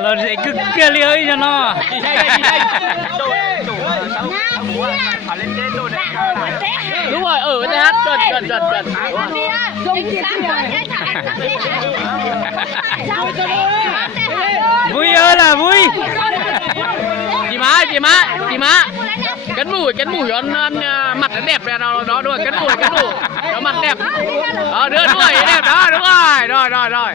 Là sẽ cứ kia li ơi cho nó. Đúng rồi, ở cái hát chuẩn. Vui ơi là vui. Chị má. Cắn mũi cho mặt nó đẹp này đó đúng rồi, cắn mũi nó mặt đẹp. Đó đưa đuôi đẹp đó, đúng rồi. Rồi.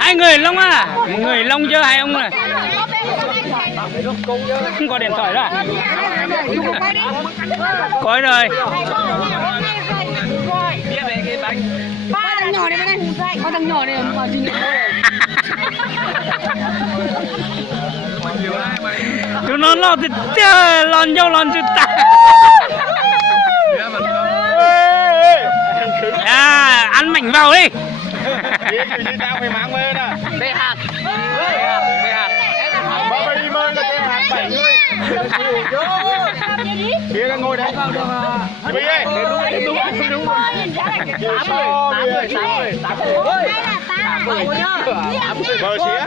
Hai người Long à? Người Long chưa hai ông này? Không có điện thoại đó. Có rồi. Ba thằng nhỏ này bên đây. Có thằng nhỏ này vào trình Chúng nó lo thì lon vô lon chữ ta. À, ăn mảnh vào đi. Tao phải mang về nè. Đây hạt. Bà đi mời là cái hạt 7 người. Kia đang ngồi đấy. Quý ơi. Đúng. 8 người. Bờ xía.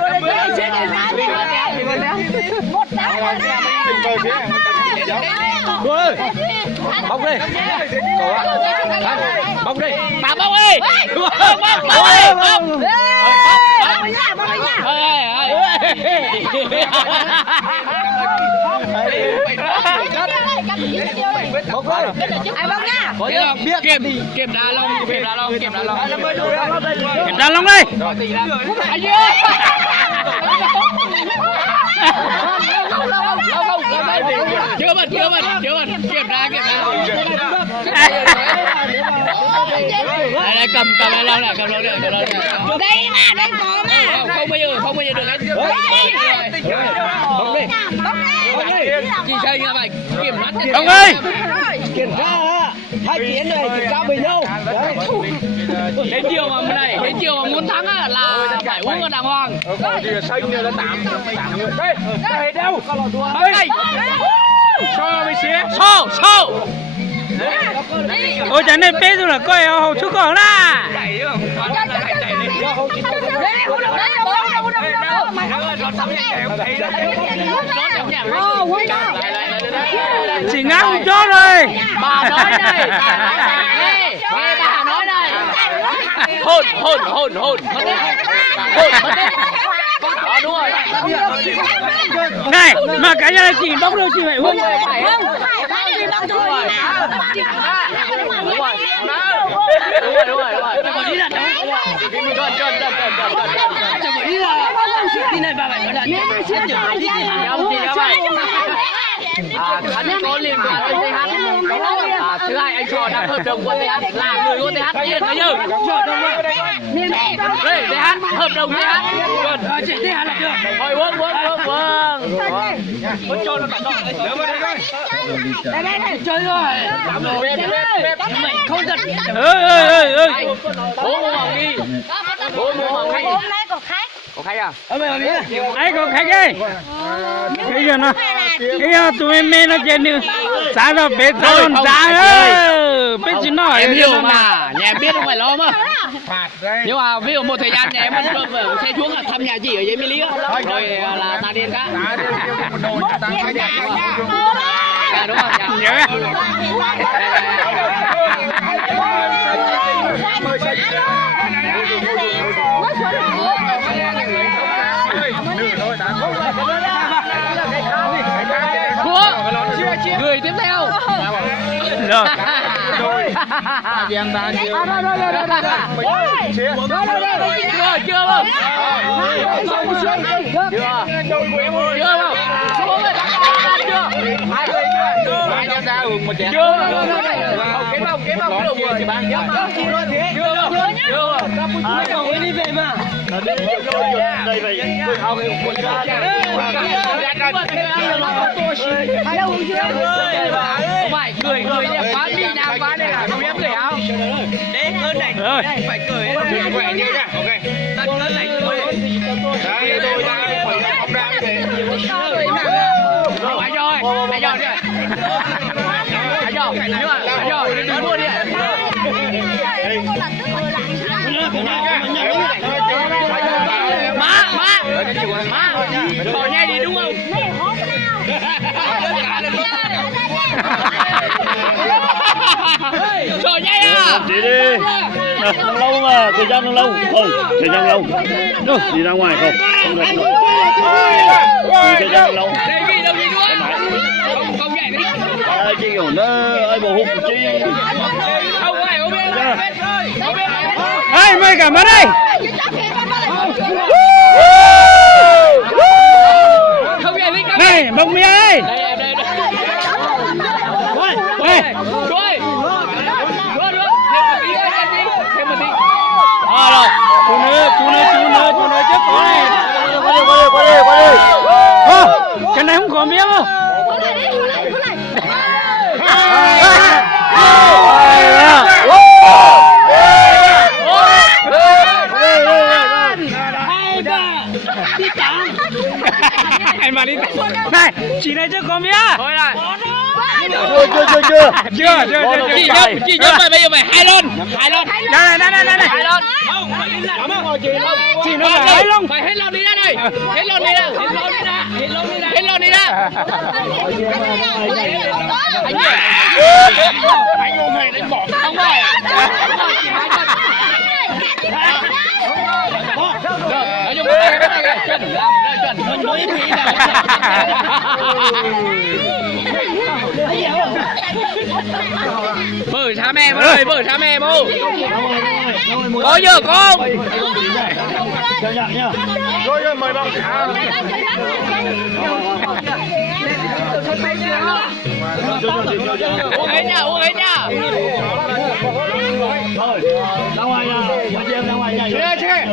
một đám bờ xía. Ôi, bóc đi. Bóc đi. Bà bông ơi. Bông. Bóc đi. ai bông nha. Kiểm đá lông. Kiểm tra Long đi. Chưa bật. Kiểm tra. Đây cầm lại Long này, cầm Long này. Đây có mà. Không bao giờ được anh. Bóc đi. Chị chơi như vậy, kiểm soát. Long ơi. Kiểm tra hai kiến này kiểm tra với nhau. Đến chiều mà muốn thắng là phải uống đàng hoàng. Thì xanh này là 8 người. Đây đâu? Đây. Cho với xía. Sâu. Ôi trái này bê rồi là coi hầu chút còn là. Chỉ ngã không cho rồi. Bà nói đây. Nghe bà nói đây. Hôn. Mất đi. Đó đúng rồi. Này, mà cái này chỉ bóc đâu chị phải hôn. Đúng rồi. Còn đi là hắn có liên quan tới TH. Thứ hai anh trò đang hợp đồng của TH là người của TH tiền bây giờ. Đây TH hợp đồng TH. Chỉ TH là được. Thôi uống. Muốn cho nó cả cho. Đây chơi rồi. Mày không giật. Ơi. Bố mua hoàng đi. Bố mua hoàng khách. Hôm nay có khách. Có khách à? Ấy có khách ấy. Cái gì nó? Cái tụi em mê nó trên đi. Sáng rồi bé thon sáng ơi. Bé chỉ nói em hiểu mà, nhà em biết không phải lo mà. Nhưng mà ví dụ một thời gian nhà em ăn cơm ở xe xuống là thăm nhà chị ở dưới Mỹ á. Rồi là ta điên cả. À, đúng rồi. Nhớ. Cua. Người tiếp theo. Rồi. Chưa phải cười nhé, quá đi nào quá đây là không em cười không? Đấy cơn này phải cười ấy. khỏe như nha. Ok. Cơn này cười. Đấy tôi đang phải không đang thế. Anh rồi đi. Anh rồi, đừng mua đi. má bỏ nhai đi đúng không? Rồi nhai à? Đi đi. Đang lâu mà, thời gian đang lâu. Không, thời gian lâu. Đi ra ngoài không? Không được. Thời gian lâu. Đây ghi đâu gì nữa? Không nhảy đi. Ai chi hiểu nó ai bổ hụt chi. Không phải không biết. Ê, mời cả mắt đây. Không nhảy đi. Này, bông mía đây. Đây. Đuôi. Thêm một tí. À rồi, chú nữa chứ có này. Qua đi. Cái này không có mía không? Anh mà đi. Này, chị này chưa có mía. Thôi này. Chưa. Chị nhớ mày bây giờ mày hai lon. Đây. Hai lon. Chị nó phải lông. Phải hết lon đi ra đây. Hết lon đi ra. Anh ôm này đánh bỏ. Không phải. Nói chung cái này chuẩn làm chuẩn. Nói gì nào. Mở cha mẹ ơi, mở cha mẹ mô. Có giờ không? Chào nhạc nhá. Rồi mời bạn. Uống hết nha. Thôi, ra ngoài nha. Ra ngoài nha. Chê.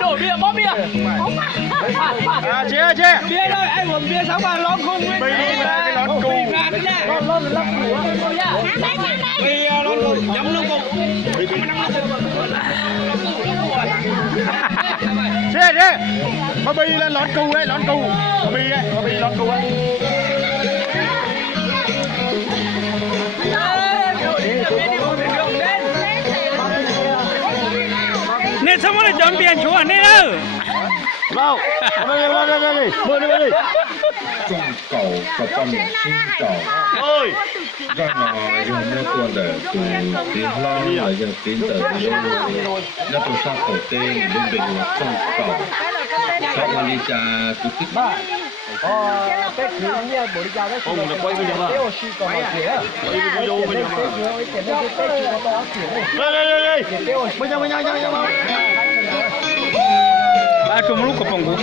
Đổ bia, bóp bia. Chê. Bia thôi, anh uống bia xong mà lon không nguyên. Bây giờ cái lót cù. Chê. Mà bây lên lót cù đấy, lót cù. Bây lót cù ấy. Nên xong rồi chọn biển chúa này đâu. Vào. Đây. Mời đi. Trong cầu và con sinh cầu Ơi. ra ngoài dùng nước quân để từ tiếng lo là giờ tiếng từ nó từ sau cầu tên bên bình là trong cầu sau khi đi cha cứ thích Ông quay video mà. Đây. Bây giờ. Ba trùng lúc của phòng ngủ.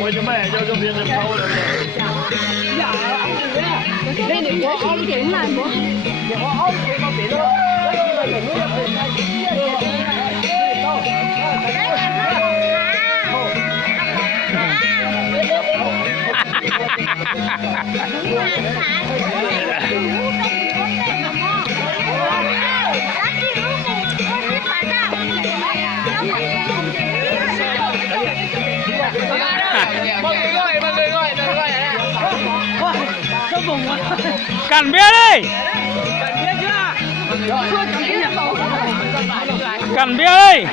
Quay cho mẹ cho viên nhập thâu rồi. Đây để có ôm kiếm lại bố. Cản bia đi. Cản bia đi.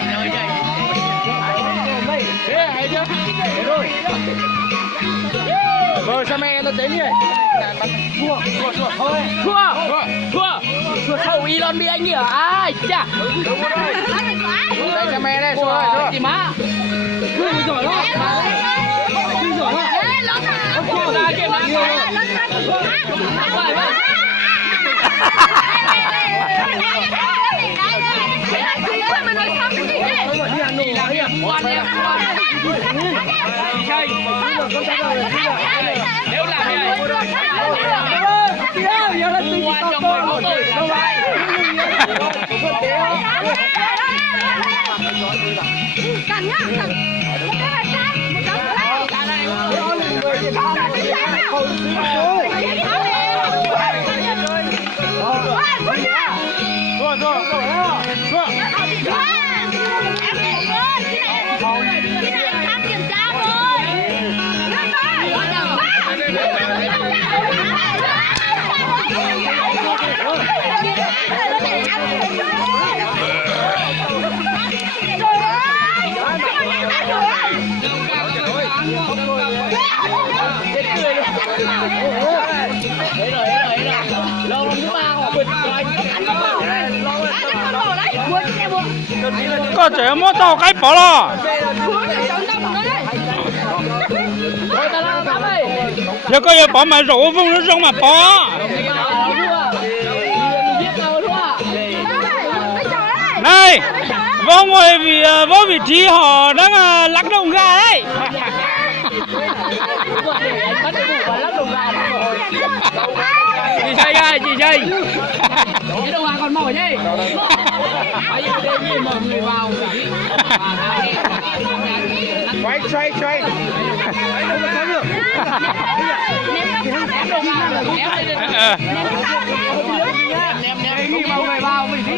Rồi sao mẹ nó đến nhỉ? Thua sâu Elon đi anh nhỉ? Ai chà. Đây sao mẹ đây, xua. Chị má. Giỏi đó. Ra kia má. Nếu làm như này Cản nhá, cản. có trẻ mua tàu cái bỏ lo giờ có giờ bỏ mà rủ vung nó rong mà bỏ này vô ngồi vì vô vị trí họ đang lắc đồng gà đấy chị chơi ai chị chơi cái đầu hàng còn mỏi nhé bây giờ đây nhìn mọi người vào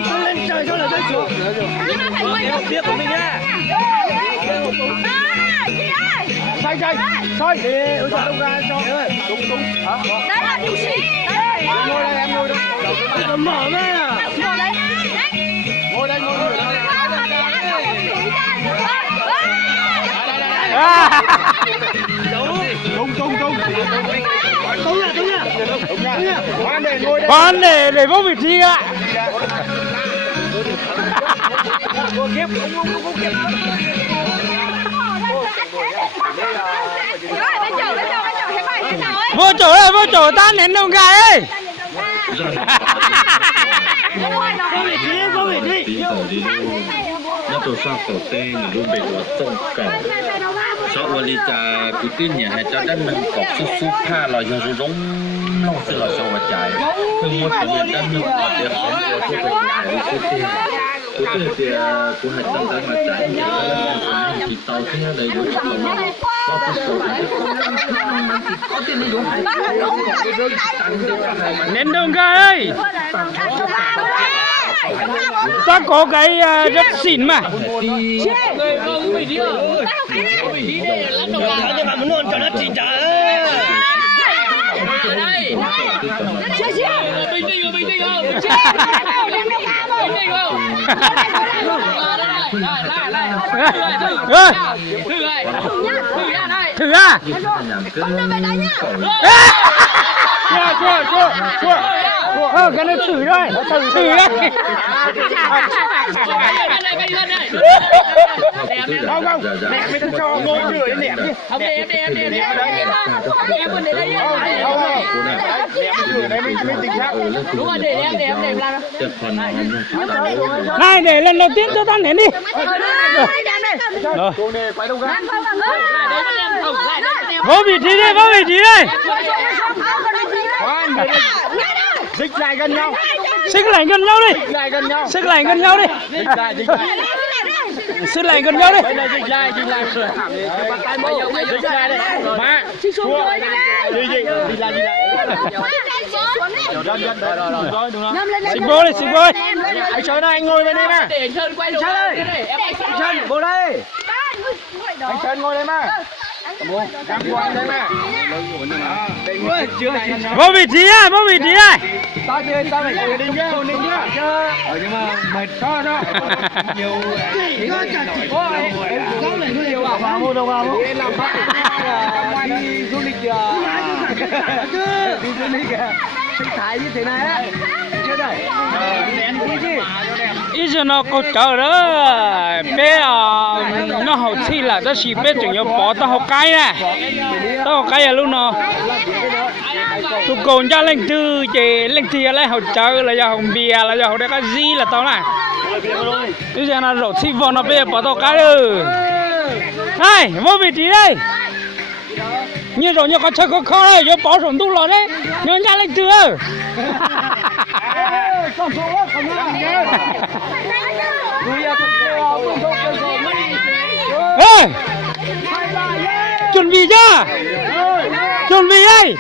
xoay lên trời cho là rơi xuống tiếp của mình nha xoay đi ôi trời đông ra cho đúng hả đấy là điều gì ngồi đây em ngồi đây còn mở ra ngồi đây con để vô vị trí ạ vô chỗ ta nén đồng gà ấy nhớ tổ sang tổ tên luôn bị là trông cầu sauวันนี้จะกูติ้นเนี่ยให้จะได้มันกบซุกผ้าลอยยังร้องลงเสือสวัสดิ์คือหมดตัวด้านนึงเดี๋ยวผมจะช่วยไปขายกูติ้นกูติ้นเดี๋ยวกูให้ตั้งแต่มาจ่ายเนี่ยแล้วติดต่อที่อะไรอยู่ตรงนั้นก็ติดต่อ nén đồng gà ơi ta có cái rất xịn mà nhưng mà muốn luôn cho nó chỉ trả thử à chưa cái này thử rồi thử đấy không mẹ mới cho ngồi rửa đến nẹp đi không em mới tính khác đúng rồi để em làm này để lần đầu tiên cho ta nén đi cô này quay đâu ra vô vị trí đây dịch lại gần nhau xích lại gần nhau đi xích lại gần nhau đi xích lại gần nhau đi đây là dịch lại dịch lại đây má xuống rồi đi lại xích vô đi anh Sơn ơi anh ngồi bên đây mà để Sơn quay Sơn ơi anh Sơn vô đây anh Sơn ngồi đây mà đang quay đây mà vô vị trí này tao phải ngồi đi nhá nhưng mà mệt to đó nhiều vào đâu vào làm bắt đi du lịch sinh thái như thế này á chưa đấy nén cái gì ý giờ nó có chờ đó bé nó hậu thi là nó chỉ bé chừng nhau bỏ tao học cái này tao học cái là luôn nó tụi con cho lên tư chị lên thi lại hậu chờ là do hồng bia là do hậu đây cái gì là tao này ý giờ nó rổ thi vào nó bé bỏ tao cái rồi này vô vị trí đây như rồi như có chơi có khó đấy vô bỏ sổn tu lò đấy nhớ ra lên tư ê chuẩn bị chưa chuẩn bị đây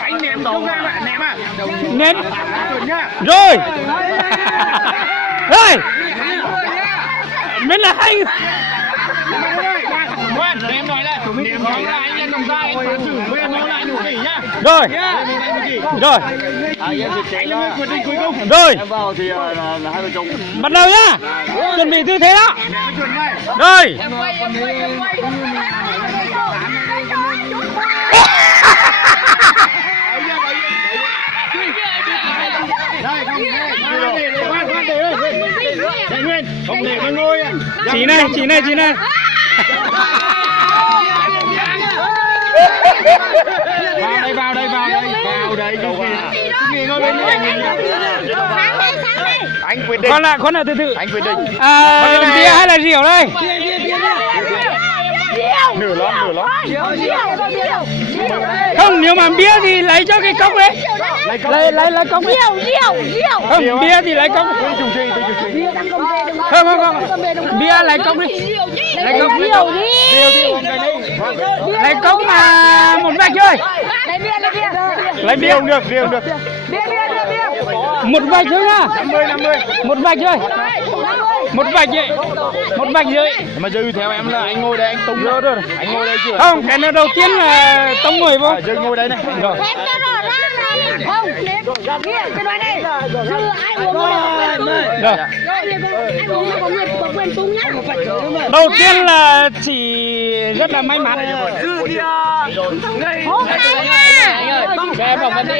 anh ném đâu ra ném à ném Rồi. Rồi. Mình là hay. Quen, em nói lại. Em nói lại anh đồng ra anh phá xử với em nói lại đủ kỷ nhá. Rồi. Rồi. Anh quyết định cuối cùng. Rồi. Em vào thì là hai vợ chồng. Bắt đầu nhá. Chuẩn bị tư thế đó. Rồi. Không để nó ngôi. Chỉ này. Vào đây. Nghỉ ngơi bên này. Anh quyết định. Khoan nào từ. Anh quyết định. Bia hay là rượu đây? Nửa lon. Không, nếu mà bia thì lấy cho cái cốc đấy. Lấy cốc. Rượu. Không, bia thì lấy cốc. Chủ trì. Không. Bia lấy cốc đi. Lấy cốc đi. Lấy cốc mà một vạch thôi. Lấy bia Riêng được. Một vạch thôi nhá. 50. Một vạch thôi. Một vạch rưỡi. Mà dư theo em là anh ngồi đây anh tung rồi. Anh ngồi đây chưa? Không, cái đầu tiên là tông người vô. Dư ngồi đây này. Rồi. Không, cái nói này, dư ai uống Rồi. anh uống có quyền tung nhá. Đầu tiên là chỉ rất là may mắn. Hô khai nha. Em phỏng vấn đi.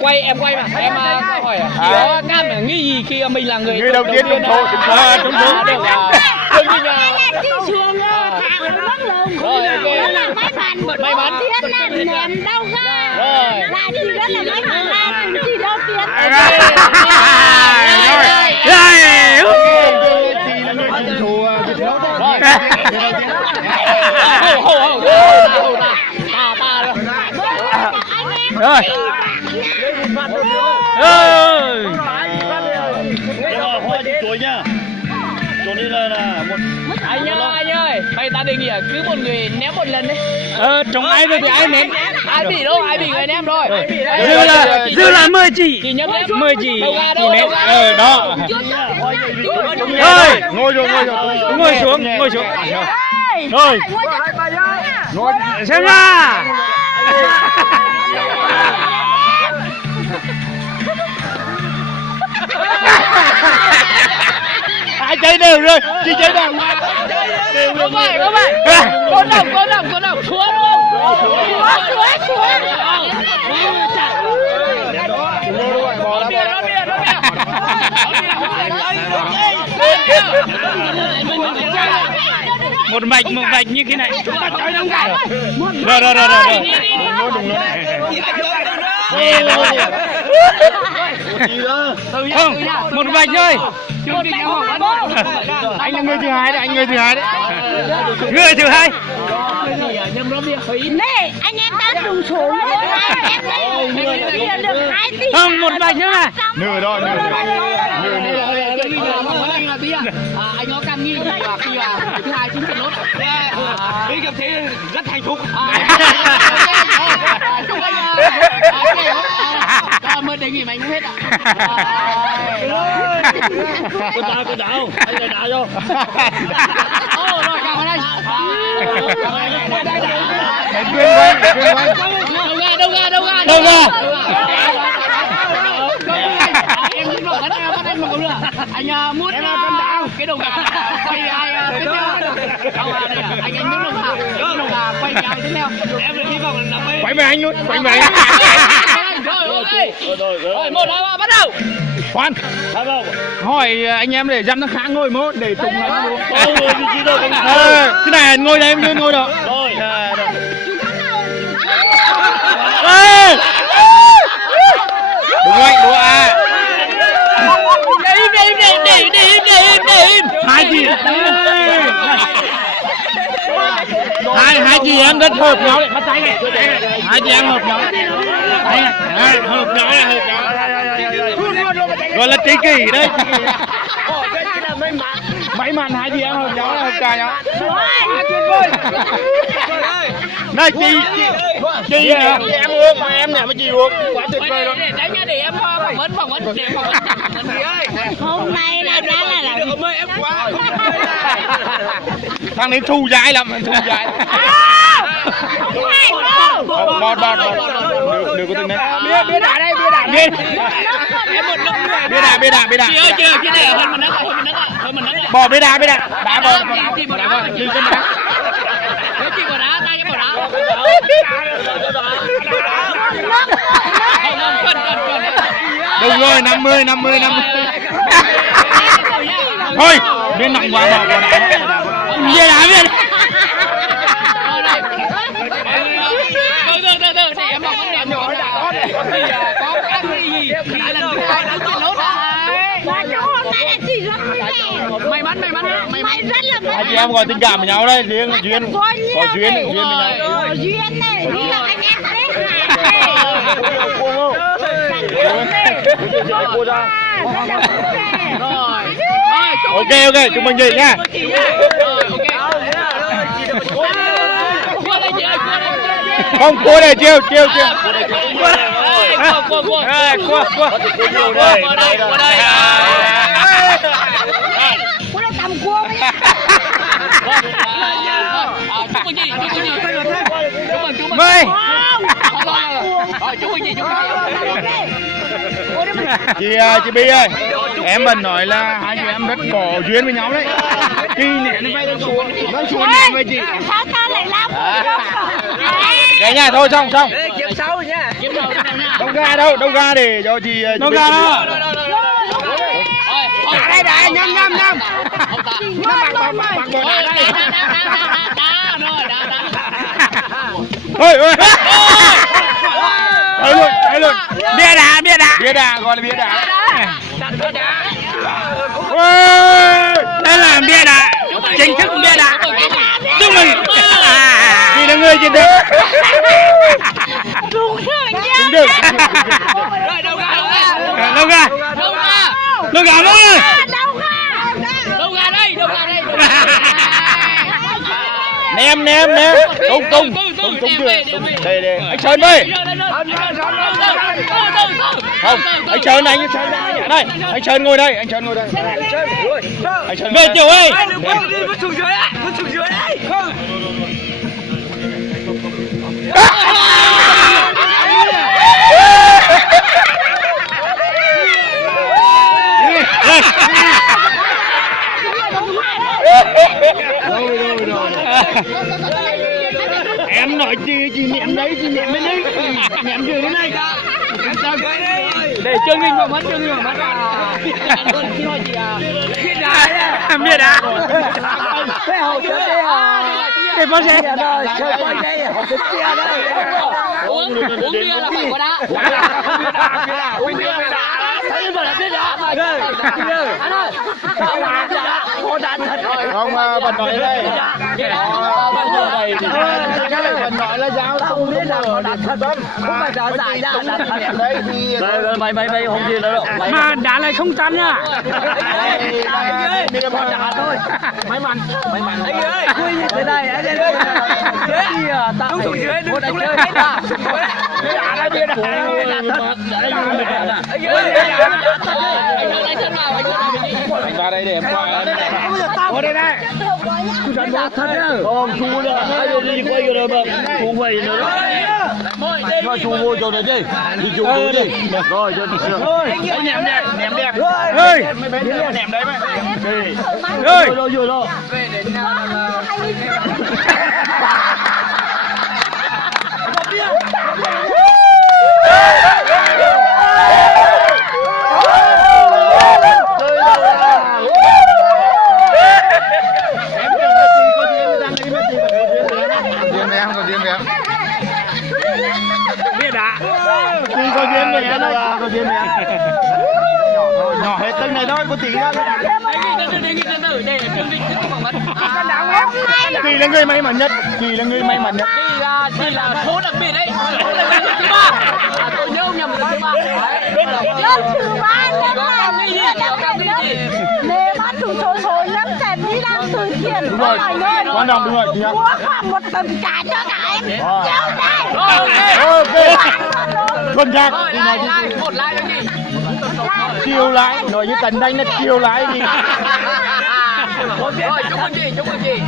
Quay. Em quay mà. Em hỏi có Cam là nghĩ gì khi mình là người đầu tiên trúng số. Trúng số được Chi sướng thằng vắng lồng. Rất là may mắn. Thiên nan nèm đau ga. Là chị rất là may mắn là chị đâu tiền. Rồi. Nhưng mà hoa chỉ chuối nhá. Chuối đi là một. Anh ơi, bây ta đề nghị cứ một người ném một lần đấy. Trong ai rồi thì ai ném. Ai bị người ném thôi. Dư là 10 chỉ. Chỉ nhất ném. 10 chỉ ném. Đó. Rồi, ngồi xuống. Rồi. Ngồi. Xem nha. Ai chơi đều rồi, chị chơi đều. Không phải. Con đồng. Chúa đúng không? Chúa. Một mạch như thế này. Rồi. Không, một vạch thôi. Anh là người thứ hai đấy, Người thứ hai. Này, anh em ta trùng số em lấy được 2 tỷ. Không, một vạch nữa mà. Nửa rồi. Anh có Cam nghi là khi thứ hai chúng lốt. Đi gặp thế rất hạnh phúc. Mới đề nghị mà anh hết ạ. Có đá không? Anh lại đá cho. Rồi, cảm ơn anh. Đâu ra. Em bắt anh một câu nữa. Anh mút cái đầu gà. Quay ai tiếp theo. Anh mút đầu gà quay ai tiếp theo. Em được hy vọng là nắm ấy. Quay về anh luôn. Rồi, 1, 2, 3 bắt đầu. Khoan. Hỏi anh em để dăm nó khá ngồi mốt để trùng nó luôn. Cái này ngồi đây em ngồi đó. Rồi. Đúng anh, đùa à. Im. 2 chị. Hai chị em rất hợp nhau đấy, bắt tay này. 2 chị em hợp nhau. Hợp nhau. Gọi là tri kỷ đấy. May mắn 2 chị em hợp nhau là hợp cả nhau. Này chị hả? Em uống mà em nè mà chị uống quá tuyệt vời luôn. Để tránh nha, để em phỏng vấn để phỏng vấn Hôm nay là ra là em quá. Thằng ấy thu dãi lắm, thu dãi. Bọt đừng có từng đấy. Bia đá đây, bia đá. Bia đá. Chưa để hơn mình nấc. Bỏ bia đá. Đá bỏ. Chị bỏ đá. Chị chân đá. Chị bỏ đá, tay cái bỏ đá. Đúng rồi, 50. Thôi, bên nặng quá bỏ đá. Bia đá. Từ để em bảo vấn đề nhỏ đã. Bây giờ có cái gì lần thứ hai nó chuyện lốt đấy. và chỗ hôm nay là chị rất vui vẻ. May mắn. Mày rất là vui. Anh chị em gọi tình cảm với nhau đây, riêng duyên. Có duyên với nhau. Duyên này, như là anh em đấy. Cô ra. Rồi. Ok, chúc mừng chị nha. Không, cô đây chiêu. Qua đây. Cô là tầm cua với nhá. Chúc mừng chị. Chúc mừng. Mời. Chúc mừng chị. Chị Bi ơi, em vẫn nói là hai chị em rất có duyên với nhau đấy. Chị nè nó bay lên xuống nè với chị. Sao ta lại làm Cái nhà thôi xong. Kiếm 6 nha. Đâu ra để cho chị. Đâu ra đó. Đây, nhâm. Ôi. Đấy luôn. Bia đá gọi là bia đá. Đây là bia đá. Chính thức bia đá. Chúc mừng. Chị là người chiến thắng. đúng rồi nhá. Đúng được. Đâu Đâu ra đây. Ném. Tung chưa. Đây. Anh Sơn ơi. Không, anh Sơn này. Đây, anh Sơn ngồi đây. Anh Sơn về chiều ơi. Vứt xuống dưới ấy. Em nói chị niệm đấy, chị niệm bên đây. Niệm dưới đến đây. Để chương trình phỏng vấn. Bia đá. Cái hồ chơi đây à. Cái bó xe. Rồi, chơi quay đây à. Cái kia đây. Uống bia là phải có đá. Uống bia đá. Thấy mà là bia đá. Anh ơi. Có đá thật rồi. Không, bạn nói đây. Bạn nói là giáo Không biết là có đá thật không? Không phải đá giải ra. Đá thật. đấy thì Mày không gì đâu. Mà đá này không tan nha. May mắn. Anh ơi, vui như thế này. Anh ơi. Đúng xuống dưới. Một anh chơi hết à. anh vào đây để em qua. Ở đây này. Không, chú nữa. Hai đứa đi quay cái đó mà. Chú quay nữa. Cho chú vô cho nó chứ. Đi chú vô đi. Rồi, cho đi sửa. Ném đẹp. Ơi, ném đấy mày. Ơi. Rồi. Bia đá. Chị có duyên với em đấy. Có duyên với em. Nhỏ hết tầng này thôi, có tí nữa. Để chương trình kết thúc phỏng vấn. Chị là người may mắn nhất. Chị là số đặc biệt đấy. Thứ ba. Tôi nhớ nhầm lần thứ ba. Lớp thứ ba nhất là Làm cái gì? nếu mà chúng tôi số lớp sẽ đi làm từ tiền rồi, quan trọng đúng rồi, chị ạ. mua khoảng 1 tấn cá cho cả em chiều đây Ok. Con Giang, đi nói đi. một like cho chị. Chiều lại, nói như tấn đây là chiều lại đi. Rồi, chúc mừng chị, chúc mừng chị.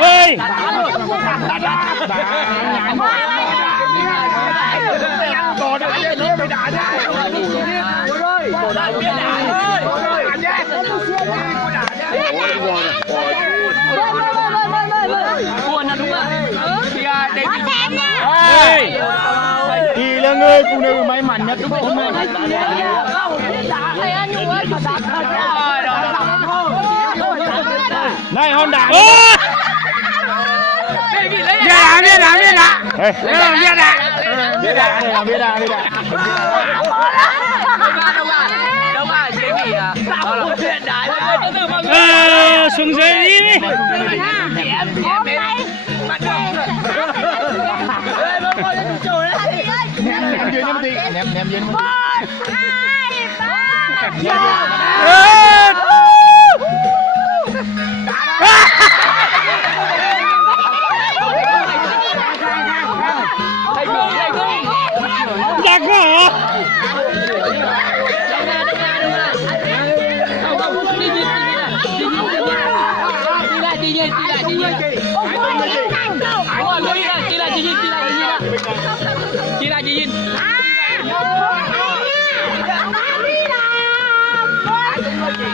Ơi Buồn là đúng rồi. Thì đây Chị là người phụ nữ may mắn nhất hôm nay. Này hòn đá. Biết đã Bia đá. Biết đã. đâu mà chị nghỉ à? Chuyện đái. Xuống dưới đi. Ném dưới nhá tí, ném dưới. 1, 2, 3 Giặc quá hả?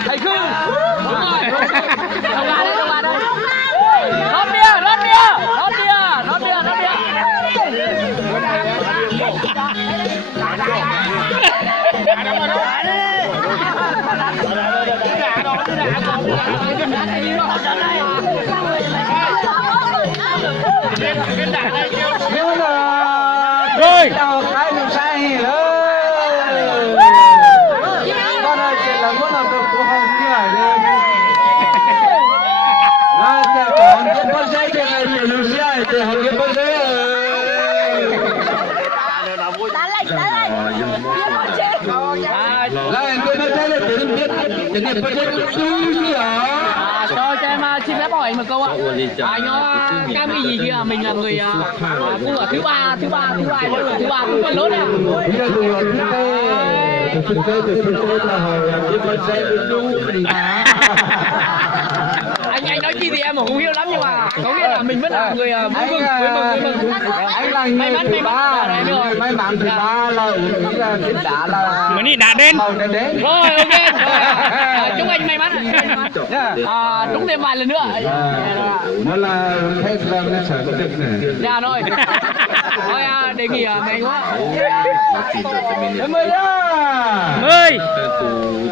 Thầy Khư. Đúng rồi. Đâu ra đây, đâu ra đây. Rót bia, rót bia, rót bia, rót bia, rót bia. Rồi. Cho em xin phép hỏi anh một câu ạ. Anh cam cái gì kia? Mình là người cung ở thứ ba cũng còn lớn à? Anh nói gì thì em cũng không hiểu lắm nhưng mà có nghĩa là mình vẫn là người vui mừng. Anh là người thứ ba, may mắn thứ ba là thịt đá là Mới đi đã đến. đến. Rồi ok. Chúc anh may mắn. Đúng thêm vài lần nữa. Nó là hết là cái sở thích này. Dạ rồi. Thôi đề nghị mày quá. Em ơi đó. Ơi.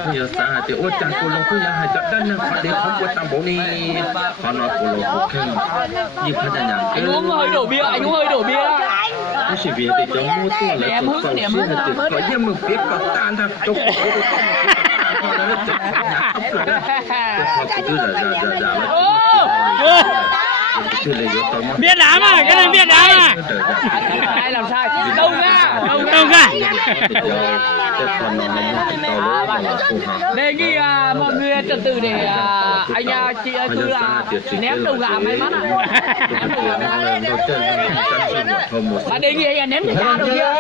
Bây giờ xã thì ôi chẳng cô lòng cô nhà hai chợ đất họ để không có tao bố đi họ nói cô lòng cô khen nhưng phải là nhàng Anh uống hơi đổ bia, anh uống hơi đổ bia. nó chỉ vì để cho mua tua là Em hứng, em hứng. có những mực biết có tan ra chúc Biết đá mà, cái này biết đá mà. Ai làm sai? Đâu ra? Đâu ra? Đề nghị mọi người trật tự để anh chị cứ là ném đầu gà may mắn ạ. Và đề nghị anh ném đầu gà đầu kia.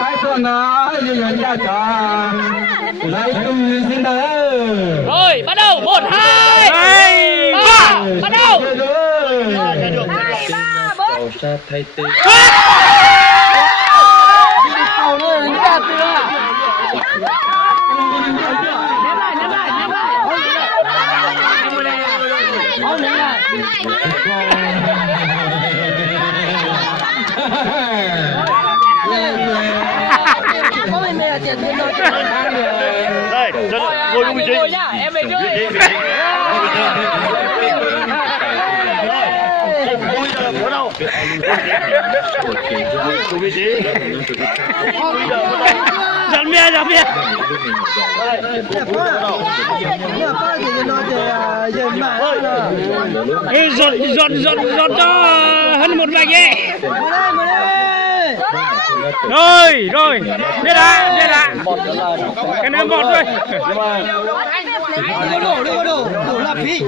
Cái tuần đó như nhận ra cho lấy tung xin đó. Rồi bắt đầu 1, 2, 3 bắt đầu. 2, 3, 4 ra thay tên Tàu nó đánh ra chưa? Ném lại. Không ném lại. Đây, ngồi đúng vị trí. Ngồi nhá, em về trước. Bắt đầu. Đúng vị trí. Dọn bia. Dọn cho hơn một vài ghế. Rồi, biết đã. bọt đó là cái ném bọt thôi. nhưng mà đổ là phí.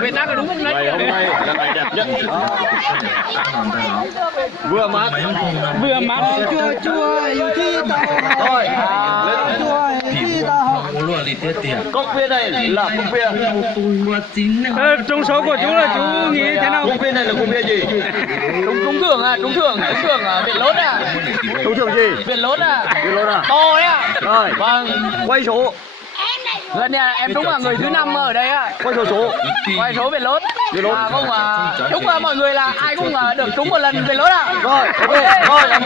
Việt Nam là đúng không đấy? ngày hôm nay là ngày đẹp nhất, vừa mát Vừa mát. Chua yêu thi tao thôi. chua yêu thi tao luôn đi tiết tiền. Cốc bia này là cốc bia, Trong số của chú là chú nghĩ thế nào? cốc bia này là cốc bia gì? Trúng thưởng à, trúng thưởng Việt Lốt à. Trúng thưởng gì? Việt Lốt à. Biết luôn à? To đấy à. Rồi, Vâng. quay số, Lần này em đúng là người thứ 5 ở đây á. quay số. Quay số Việt Lốt. Việt Lốt. À, không chúc mọi người là ai cũng được trúng một lần Việt Lốt ạ. Rồi, ok, rồi, cảm ơn.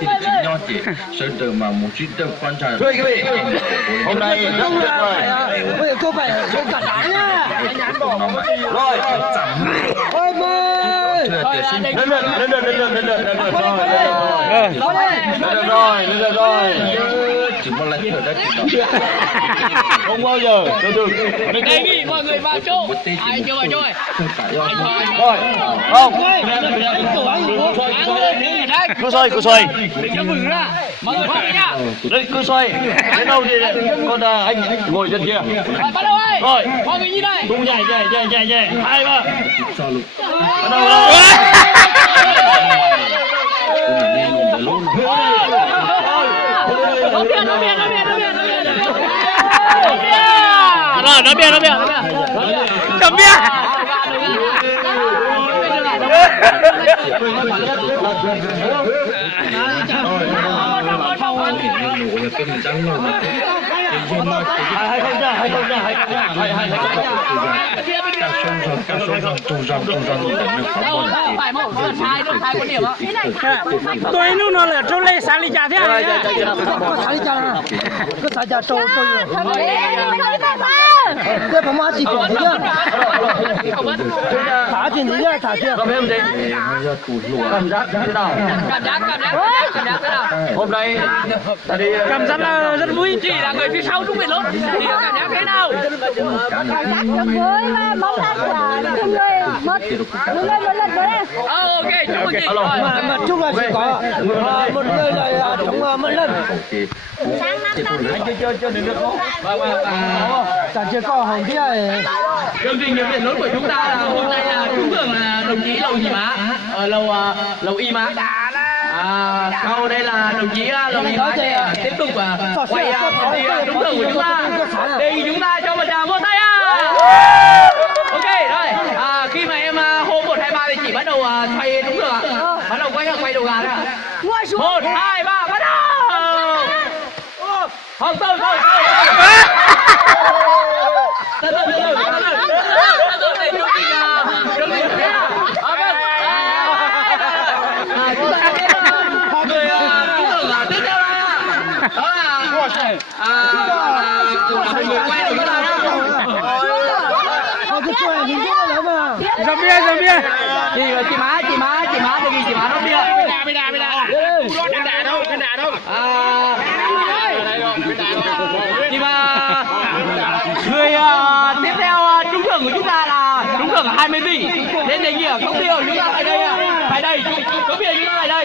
Thì chính nho chỉ sơn từ mà một chút được quan trọng. Thưa quý vị, hôm nay rất tuyệt vời. bây giờ cô phải cả đá nhá. Rồi, Ôi mơ. lên lượt rồi. Chỉ một lần thở đất chỉ đó. Không bao giờ, từ từ. Mình đề nghị mọi người vào chỗ. Ai chưa vào chỗ này? Rồi, không. Cứ xoay. Cho mừng ra. Mọi người vào nhá. Đấy, cứ xoay. Đến đâu thì con anh ngồi trên kia. Rồi, bắt đầu ơi. Rồi. Mọi người như này. Tung nhảy. 2, 3. Cho luôn. Bắt đầu đâu. Nó biết. Rồi, nó biết. Cầm bia. Hai không ra. Phải một sai được 2 con điểm ạ. Tôi nó là trâu lê sáng đi trả thế này. Cứ xả ra trâu trâu. Thằng ấy phải ba. Cái bà má chỉ còn thế nhá. Thả chuyện gì nhá, thả chuyện. Làm em gì? Cảm giác thế nào? Cảm giác thế nào? Hôm nay ta đi Cảm giác là rất vui. Chỉ là người phía sau trúng Việt Lốt thì cảm giác thế nào? Cảm giác rất vui mà mong rằng là từng người một lần nữa. Ok, chúc mừng chị. Mà chung là chỉ có một người là trong một lần. Sáng năm ta chơi được không? Cả chưa có hồng kia này. Chương trình Việt Lốt của chúng ta là hôm nay là trúng thưởng là đồng chí Lầu gì má, Lầu Y má. Sau đây là đồng chí Lầu Y má sẽ tiếp tục quay trúng thưởng của chúng ta. Đề nghị chúng ta cho một tràng vỗ tay. Ok rồi. Khi mà em hô 1, 2, 3 thì chỉ bắt đầu xoay trúng thưởng ạ. Bắt đầu quay đầu gà đấy ạ. 1, 2, 3 bắt đầu. Không từ. Dầm bia. Chị má đề nghị chị má nó bia. Chị má người tiếp theo trúng thưởng của chúng ta là trúng thưởng 20 tỷ. Nên đề nghị ở công ty của chúng ta tại đây, có bia chúng ta tại đây.